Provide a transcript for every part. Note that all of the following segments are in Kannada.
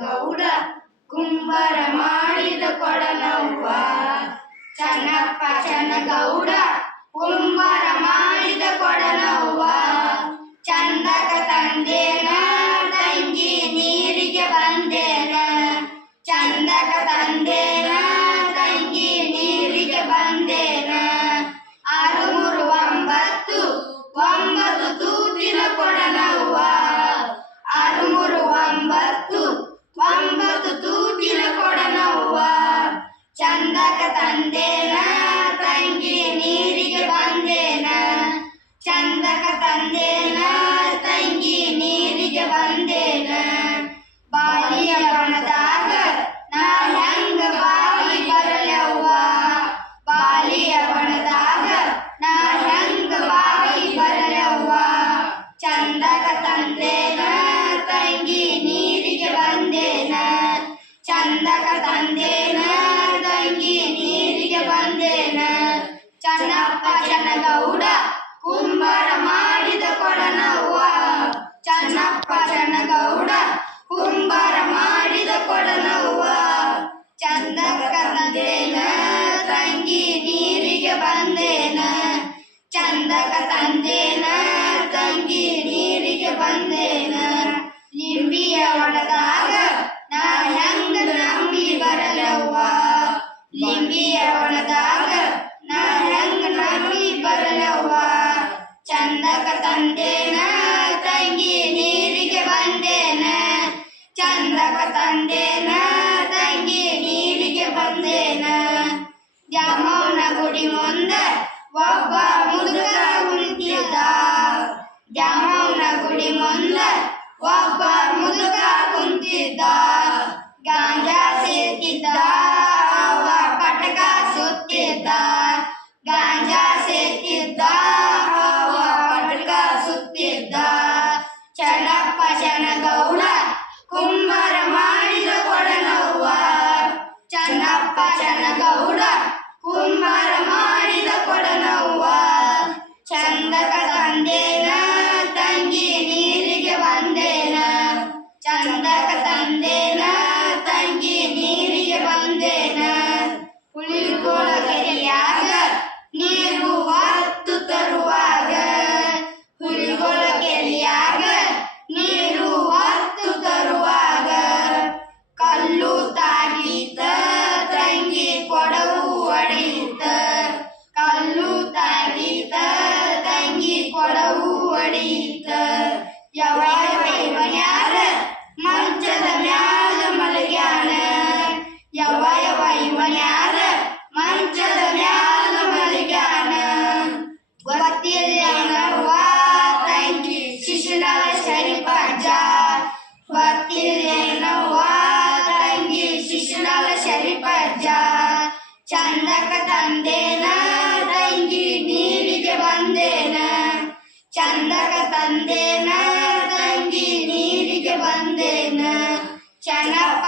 ಗೌಡ ಕುಂಬರ ಮಾಡಿದ ಕೊಡನವ್ವ ಚನ್ನಪ್ಪ ಚನ್ನ ಗೌಡ ಒಣಗಾಗ ನಾ ಹೆಂಗ ನಂಬಿ ಬರಲವ್ವ? ಲಿಂಬಿಯ ಒಣದಾಗ ನಾ ಹೆಂಗ ನಂಬಿ ಬರಲವ್ವ? ಚಂದಕ ತಂದೇನ, ತಂಗಿ ನೀರಿಗೆ ಬಂದೇನ? ಚಂದಕ ತಂದೇನ, ತಂಗಿ ನೀರಿಗೆ ಬಂದೇನ? ಜಾಮೌನ ಗುಡಿ ಮುಂದೆ ಒಬ್ಬ ಮುದುಕ ಕುಳಿತಿದ್ದ ಜಾಮ ತಂದೇನ ತಂಗಿ ನೀರಿಗೆ ಬಂದೇನ ಚಂದಕ ತಂದೇನ ತಂಗಿ ನೀರಿಗೆ ಬಂದೇನ ಚೆನ್ನಪ್ಪ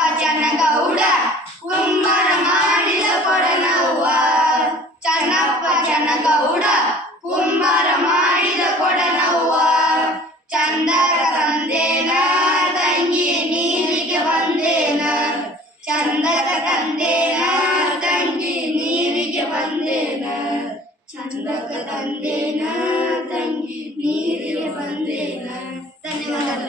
ಚಂದಕ ತಂದೇನ ತಂಗಿ ನೀರಿಗೆ ಬಂದೇನ ಧನ್ಯವಾದಗಳು